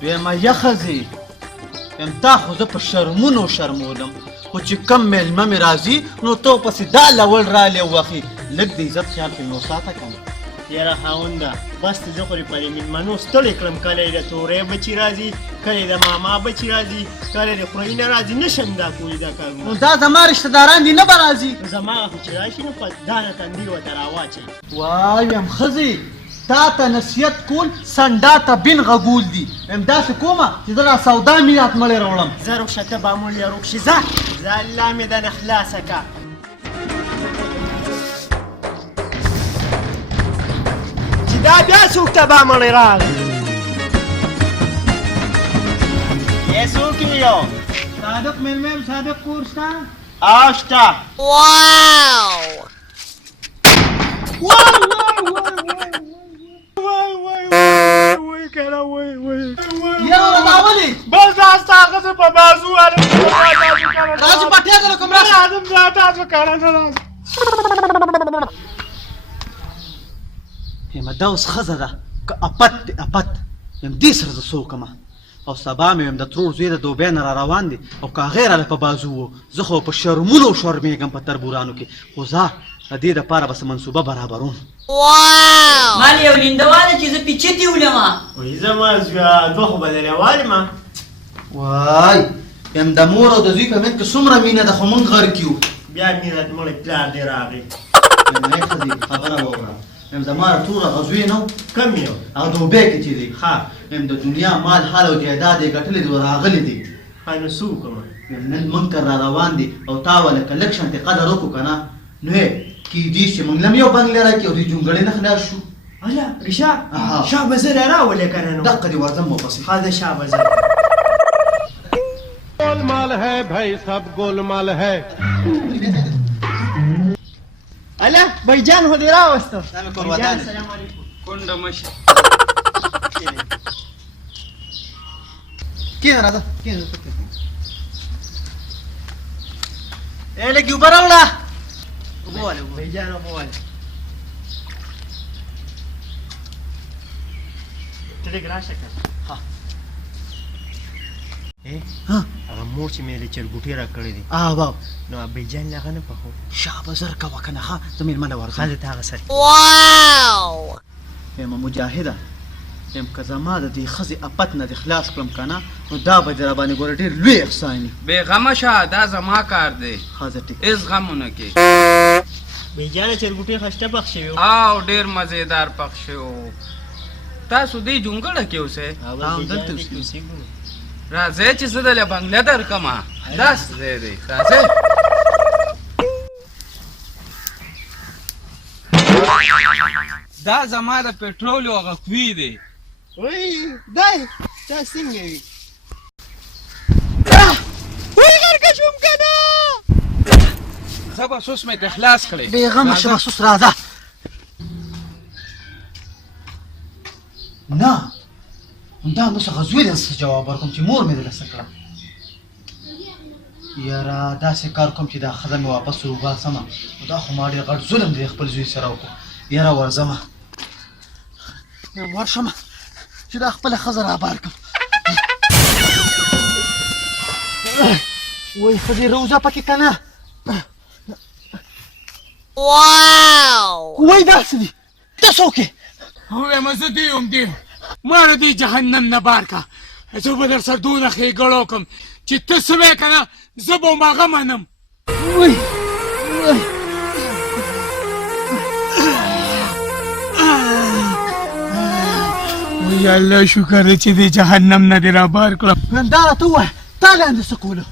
دویمه یخه تا خو زه په شرمونو شرمولم خو چې کم میلمه مې راځي نو تو پسې دا لول رالی وخي لږ د عزت خیال کې نو ساته کنه یاره خاونده بس ته زه خو دې په دې مېلمنو ستړی کړم کله یې د تورې بچي راځي کله یې د ماما بچي راځي کله یې د خورۍ نه راځي نشم دا کولی دا کارونه نو دا زما رشته داران دي نه به راځي زما خو چې راشي نو په دانه تندي ورته راواچوي وایم ښځې تا ته نصیحت کول سنډا ته بن غږول دي یم داسې کومه چې زه را سودا میلات مړی راوړم زه روښه ته بامول یا روک شي ځه الله مې دنه خلاصه که چې دا بیا څوک ته بامړی راغی یې څوک یو صادق میلمه یم صادق کور شته شته یاره راولې بس دا ستا ښځه په بازو راځي پټې کړه کوم راځه راځم دا تاسو کاره نه راځم یم دا اوس ښځه ده که اپت دی اپت یم دې سره زه څه وکړمه او سبا مې یم د ترور زوی د دوبۍ نه را روان دی او که هغې راله په بازو و زه خو په شرمونو شرمېږم په تربورانو کې خو ځه د دې دپاره به څه منصوبه برابروم مال یو لینده ده چې زه پیچتې ولمه وایي زما زویه دوه خو به درې والمه وای یم د مور او د زوی په منځ کې څومره مینه ده خو موږ غرق یو بیا میرت مړی پلار دې راغی ای ښځې خبره واوره یم زما ټول هغه زوی نه و کم یو هغه دوبۍ کې چې دی یم د دنیا مال حال او جایداد یې ګټلی دی او راغلی دی ښه نو څه وکړمه نن موږ تر را روان دي او تا ولې که لږ شانتې قدر وکړو که نه نو کیدی چې موږ لم یو بنګلې راکړي او د جونګړې نه خلاص شو الا رشا شاه بزر راولې کنه نو دقه دې ورځم واپس هذا شاه بزر गोलमाल है भाई सब गोलमाल है الا بایجان هو دې راوستو سلام کور ودان السلام علیکم कुंड मश کینه راځه کینه ای لږ اوبه راوړه وبواله بایجان وبواله ته لږ راشه که هغه مور چې مې له چرګوټې را کړې دي باب نو بایجان له هغه نه پخو شابه زر کوه که نه ښه زه مېلمه له ورځم خاله ته هغه سره یم مجاهده یم که زما د دې ښځې اپت نه دې خلاص کړم که نه نو دا به دې راباندې ګوره ډېر لوی احسان وي बेगम شه دا زما کار دی ښه زه ټیک اس غمونه کې بایجانه چرګوټې خسته پخ شوي وو او ډیر مزیدار پخ شو تاسو دې جونګړه کې اوسئ دلته بایجان دې کې اوسېږو راځئ چې زه دله بنګله درکمه داس ځای دی راځئ دا زما د پټرول هغه کوي دی وای دای دا څنګه وي زه به سوس مې اخلاص کړی بېغمه شه محسوس راځه نه همدا نو څه زوی دې څه جواب ورکوم چې مور مې دله څه کړه یاره داسې کار کوم چې دا ښځه مې واپس وباسمه دا خو ما ډېر غټ ظلم دی خپل زوی سره وکړو یاره ورځمه ورشمه چې دا خپله ښځه رابار کړم وای ښځې روزه پکې که نه وای داسې دي ته څوک یې وایم زه دی یم دی ما د دې جهنم نه بار کا زه به در سره دونه ښېګړو کړم چې ته څه وایې که نه زه به هم هغه منم وای وای وای الله شکر دی چې دې جهنم نه دې رابار کړم دا راته ووایه تا لاندې څه کولو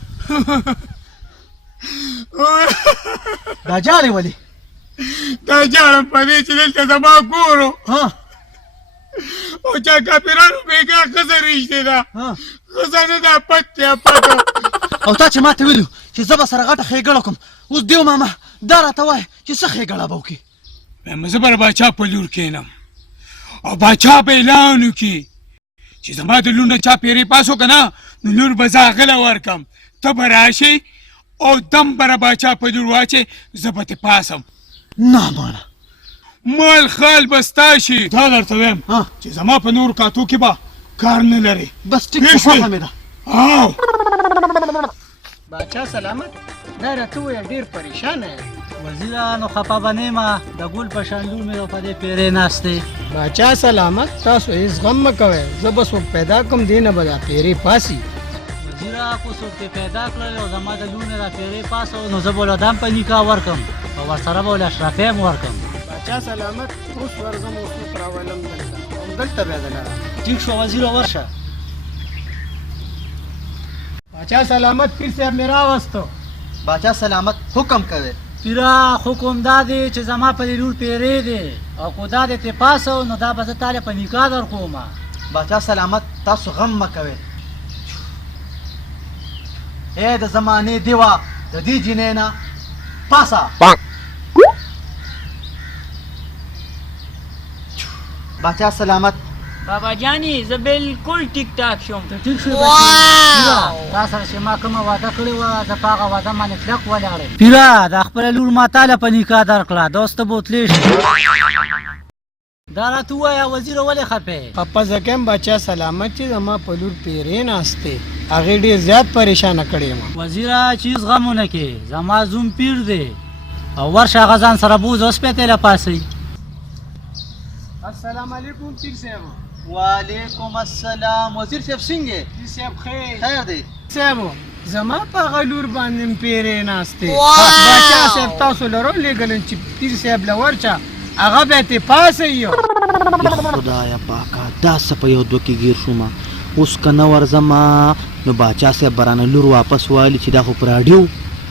دا جاړې ولې دا جاړم په دې چې دلته زما کور و او چا کاپیرانو بېګا ښځه رښتې ده ښځه نه ده پت دی پت او تا چې ما ته ویلو چې زه به سره غټه ښېګړه کوم اوس دیو ماما دا راته وایه چې څه ښېګړه به وکړي وایم زه به د باچا په لور کښېنم او باچا به اعلان وکړي چې زما د لور نه چا پیرې پاس وکړه نه نو لور به زه هغه له ورکړم ته به راشې او دم به د باچا په لور واچې زه به ترې پاسم نه مانا مال خال به ستا شي دا درته وایم چې زما په نورو کاتو کې به کار نه لري بس ټیک پوه شوې؟ خوښه مې ده. او باچا سلامت دا راته ووایه ډېر پریشانه یم. وزیره نو خفه به نه یم د ګل په شان لور مې په دې پیرې ناست دی. باچا سلامت تاسو هېڅ غم مه کوئ زه به څوک پیدا کړم دې نه به دا پیرې پاسي. وزیره که څوک دې پیدا کړل او زما د لور نه دا پیرې پاسو نو زه به له دم په نکاح ورکړم او ورسره به له اشرافۍ هم ورکړم. باچا سلامت اوس ورځم اوس راولم دلته همدلته بیا د لاره. ټیک شو وزیره ورشه. باچا سلامت پیر صاحب مې راوستو. باچا سلامت حکم کوي. پیرا حکم دا دی چې زما په دې لور پیرې دی او کو دا دې ته پاسو نو دا به زه تاله په نکاح در کوم. باچا سلامت تاسو غم مه کوئ. ای د زمانې دیوا د دې جینۍ نه پاسه. باچا سلامت بابا جانی زه بالکل ټیک ټاک شوم. ټیک شو پیرا تا سره چې ما کومه وعده کړې وه زه په هغه وعده باندې کلک ولاړم. پیرا د خپله لور ما تاله په نکاح درکړه دا اوس ته بوتلی شي. دا راته ووایه وزیره ولې خفې؟ خفه ځکه یم باچا سلامت چې زما په لور پیرې ناستې هغې ډېر زیات پریشانه کړې یم. وزیره چې هېڅ غم ونه کې زما زوم پیر دی او ورشه هغه ځان سره بوځه اوس پیتې له پاسئ. السلام علیکم پیر صاحب. وعلیکم السلام. وزیر صاحب څنګه یې؟ پیر صاحب خیر. خیر دی. صاحب زما په هغه لور باندې پیرې ناستې باچا صاحب تاسو له راولېږلم چې پیر صاحب له ورچه هغه بیا ترې پاسئ. یا خدایه پاکه دا څه په یو دوه کې ګیر شومه. اوس که نه ورځمه نو باچا صاحب به رانه لور واپس والي چې دا خو په راډیو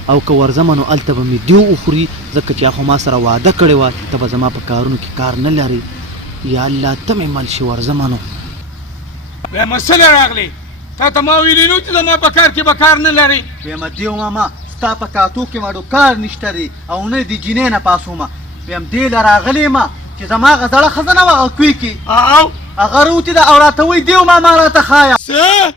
او که ورځمه نو هلته به مې دیو وخوري ځکه چې خو ما سره وعده کړې وه چې ته به زما په کارونو کې کار نه لرې. یا الله ته مې مل شي ورځمه نو. بیا مسله راغلی تا ته ما ویلي نو چې زما په کار کې به کار نه لرې. ویم دیو ماما ستا په کاتو کې ماډو کار نشته دی او نه د جینۍ نه پاسومه. ویم دې له راغلی یم چې زما هغه زړه ښځه نه وه هغه کوی کې او هغه روتې ده او راته وایي دیو ماما راته ښایه. څه